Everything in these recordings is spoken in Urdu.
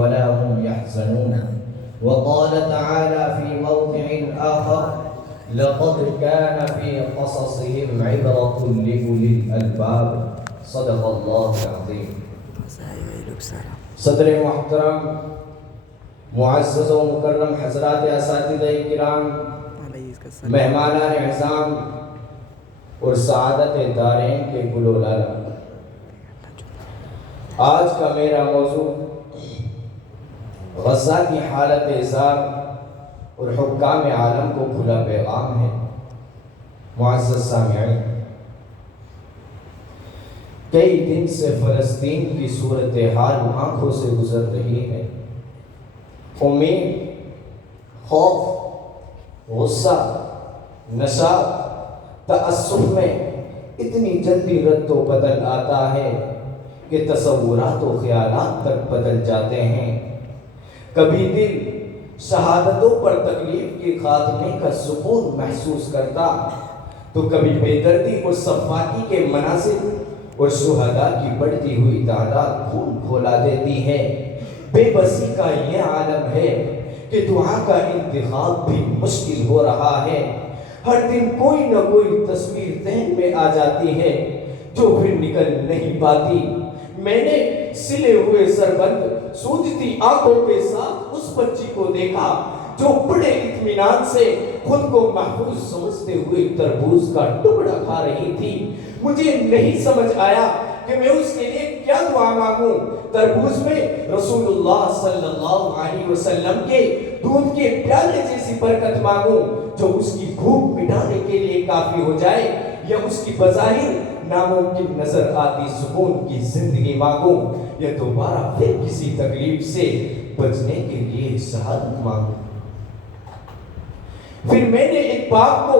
ولا هم يحزنون. وقال تعالى في موضع آخر: لقد كان في قصصهم عبرة لأولي الألباب. صدق الله العظيم. صدر محترم، معزز و مکرم حضرات اساتذہ کرام، مہمانان اعظام اور سعادت دارین کے گل و لالا، آج کا میرا موضوع غزہ کی حالت اظہار اور حکام عالم کو کھلا پیغام ہے۔ معزز سامعین، کئی دن سے فلسطین کی صورتحال آنکھوں سے گزر رہی ہے۔ امید، خوف، غصہ، نشاط، تعصب میں اتنی جلدی رد و بدل آتا ہے کہ تصورات و خیالات تک بدل جاتے ہیں۔ کبھی دل شہادتوں پر تکلیف کے خاتمے کا سکون محسوس کرتا تو کبھی بے دردی اور صفائی کے مناظر اور شہداء کی بڑھتی ہوئی تعداد خون کھولا دیتی ہے۔ بے بسی کا یہ عالم ہے کہ دعا کا انتخاب بھی مشکل ہو رہا ہے۔ ہر دن کوئی نہ کوئی تصویر ذہن میں آ جاتی ہے جو پھر نکل نہیں پاتی۔ میں نے سلے ہوئے سربند سوجتی آنکھوں کے ساتھ اس بچی کو دیکھا جو بڑے اطمینان سے خود کو محفوظ سمجھتے ہوئے تربوز کا ٹکڑا کھا رہی تھی۔ مجھے نہیں سمجھ آیا کہ میں اس کے لیے کیا دعا مانگوں۔ تربوز میں رسول اللہ صلی اللہ علیہ وسلم کے دودھ کے پیالے جیسی برکت مانگوں جو اس کی بھوک مٹانے کے لیے کافی ہو جائے، یا اس کی بظاہر ناممکن نظر آتی سکون کی زندگی مانگوں، یا دوبارہ پھر کسی تکلیف سے بچنے کے لیے شہادت مانگوں۔ پھر میں نے ایک باپ کو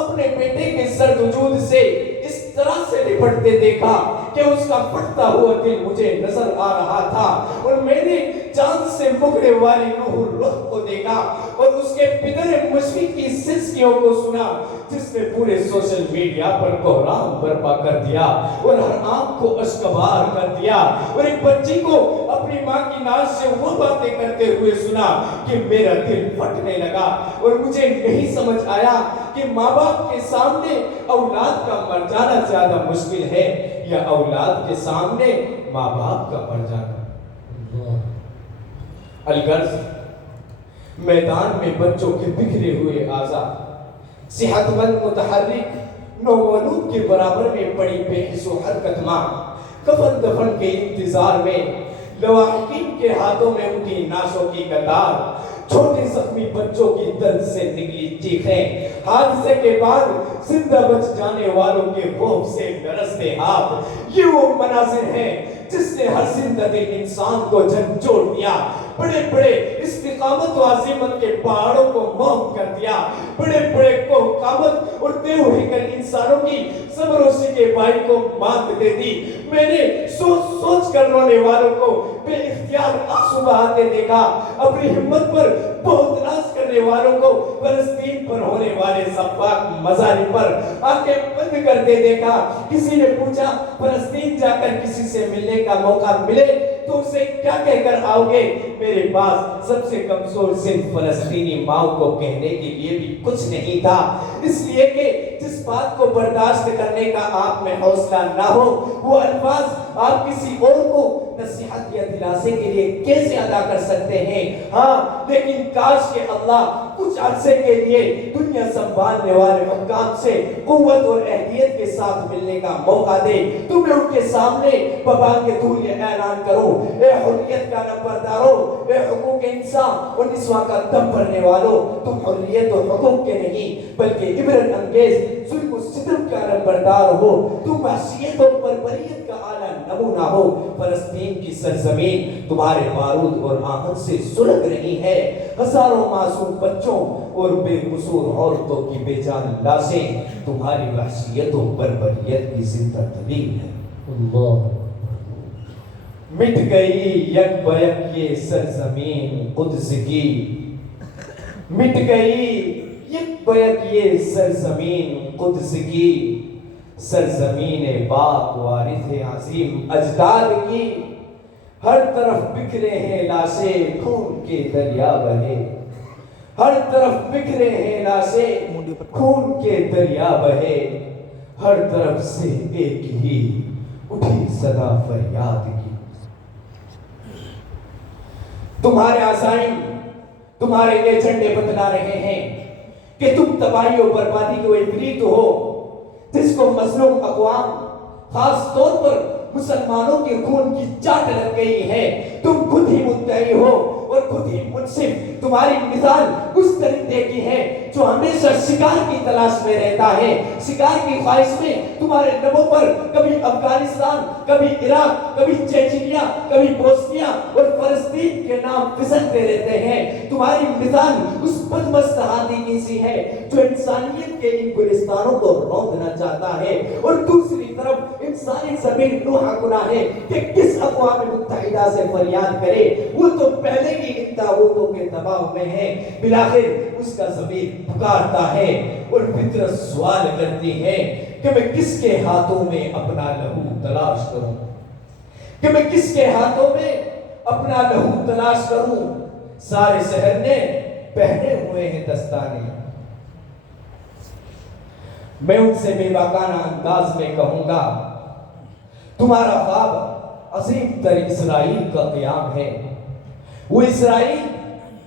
اپنے بیٹے کے سرد وجود سے اس طرح سے لپٹتے دیکھا کہ اس کا پھٹتا ہوا دل مجھے نظر آ رہا تھا، اور میں نے چاند سے مکھنے والی روح الرخ کو دیکھا اور اس کے پدر مشفق کی سسکیوں کو سنا جس نے پورے سوشل میڈیا پر کوہرام برپا کر دیا اور ہر آنکھ کو اشکبار کر دیا، اور ایک بچی کو اپنی ماں کی ناز سے وہ باتیں کرتے ہوئے سنا کہ میرا دل پھٹنے لگا۔ اور مجھے نہیں سمجھ آیا کہ ماں باپ کے سامنے اولاد کا مر جانا زیادہ مشکل ہے یا اولاد کے سامنے ماں باپ کا مر جانا۔ الغرض میدان میں بچوں کے بکھرے ہوئے اعضاء، صحت مند متحرک نومولود کے برابر میں پڑی بے حس و حرکت ماں، کفن دفن کے انتظار میں لواحقین کے ہاتھوں میں اٹھی ناشوں کی قطار، چھوٹے زخمی بچوں کی درد سے نکلی چیخیں، حادثے کے بعد زندہ بچ جانے والوں کے خوف سے لرزتے ہاتھ۔ یہ وہ مناظر ہیں جس نے ہر زندہ دل انسان کو جھنجھوڑ دیا، بڑے بڑے استقامت و عزیمت کے پہاڑوں کو موم کر دیا، بڑے بڑے کوہکامت اور دیو ہیکل انسانوں کی صبر و شکیبائی کو مات دے دی۔ میں نے سوچ سوچ کر رونے والوں کو بے اختیار آنسو بہاتے دیکھا، اپنی ہمت پر بہت ناز کرنے والوں کو فلسطین پر ہونے والے سفاک مظالم پر آنکھیں بند کرتے دیکھا۔ کسی نے پوچھا فلسطین جا کر کسی سے ملنے کا موقع ملے تو اسے کیا کہہ کر آؤ گے؟ میرے پاس سب سے کمزور صرف فلسطینی ماں کو کہنے کے لیے بھی کچھ نہیں تھا، اس لیے کہ جس بات کو برداشت کرنے کا آپ میں حوصلہ نہ ہو وہ الفاظ آپ کسی اور کو نصیحت یا دلاسے کے لیے کیسے ادا کر سکتے ہیں؟ ہاں، لیکن کاش کہ اللہ کچھ عرصے کے لیے دنیا سنبھالنے والے حکام سے قوت اور اہلیت کے ساتھ ملنے کا موقع دے تو میں ان کے سامنے ببانگ دور یہ اعلان کروں: اے حریت کا نمبردارو، اے حقوق انسان اور نسواں کا دم بھرنے والوں، تم حریت اور حقوق کے نہیں بلکہ عبرت انگیز ظلم و ستم کا نمبردار ہو، تم وحشیت اور بربریت کا اعلیٰ نمونہ ہو۔ فلسطین کی سرزمین تمہارے بارود اور آہن سے سلگ رہی ہے، ہزاروں معصوم بچوں اور بے قصور عورتوں کی بے جان لاشیں تمہاری وحشیت و بربریت کی زندہ دلیل ہے۔ اللہ مٹ گئی یک بیک یہ سرزمین قدس کی، مٹ گئی یک بیک یہ سرزمین قدس کی، سرزمین پاک وارث عظیم اجداد کی، ہر طرف بکھرے ہیں لاشیں خون کے دریا بہے، ہر طرف بکھرے ہیں لاشیں خون کے دریا بہے، ہر طرف سے ایک ہی اٹھی صدا فریاد کی۔ تمہارے عزائم تمہارے لیے جھنڈے بتلا رہے ہیں کہ تم تباہی و بربادی کے وہ عفریت ہو جس کو مظلوم اقوام، خاص طور پر مسلمانوں کے خون کی چاٹ لگ گئی ہے۔ تم خود ہی مدعی ہو اور خود ہی منصف۔ تمہاری مثال اس درندے کی ہے جو ہمیشہ شکار کی تلاش میں رہتا ہے، شکار کی خواہش میں تمہارے لبوں پر کبھی افغانستان، کبھی عراق، کبھی چیچنیا، کبھی بوسنیا اور فلسطین کے نام پھسلتے رہتے ہیں۔ تمہاری مثال اس بدمست ہاتھی کی سی ہے جو انسانیت کے ان گلستانوں کو روندنا چاہتا ہے، اور دوسری طرف انسانی ضمیر نوحہ گناہ ہے کہ کس اقوام متحدہ سے فریاد کرے، وہ تو پہلے کی ان تاغوتوں کے دباؤ میں ہے۔ بالآخر اس کا ضمیر پکارتا ہے اور فطرت سوال کرتی ہے کہ میں کس کے ہاتھوں میں اپنا لہو تلاش کروں، کہ میں کس کے ہاتھوں میں اپنا لہو تلاش کروں۔ سارے شہر نے پہنے ہوئے ہیں دستانے، میں ان سے بے باکانہ انداز میں کہوں گا تمہارا خواب عظیم تر اسرائیل کا قیام ہے، وہ اسرائیل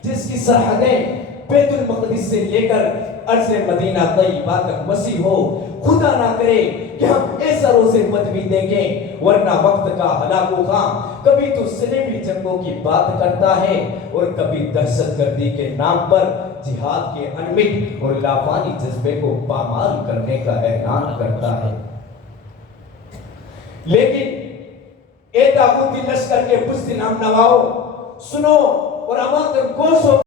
جس کی سرحدیں بیت المقدس سے لے کر عرض مدینہ طیبہ تک وسیع ہو۔ خدا نہ کرے کہ ہم ایسروں سے مدوی دیکھیں، ورنہ وقت کا ہلاک و خام کبھی تو صلیبی جنگوں کی بات کرتا ہے اور کبھی دہشت گردی کے نام پر جہاد کے انمٹ اور لافانی جذبے کو پامال کرنے کا اعلان کرتا ہے۔ لیکن اے تاغوتی لشکر کے بزدل ہم نواؤ، سنو اور اما کر گوش ہو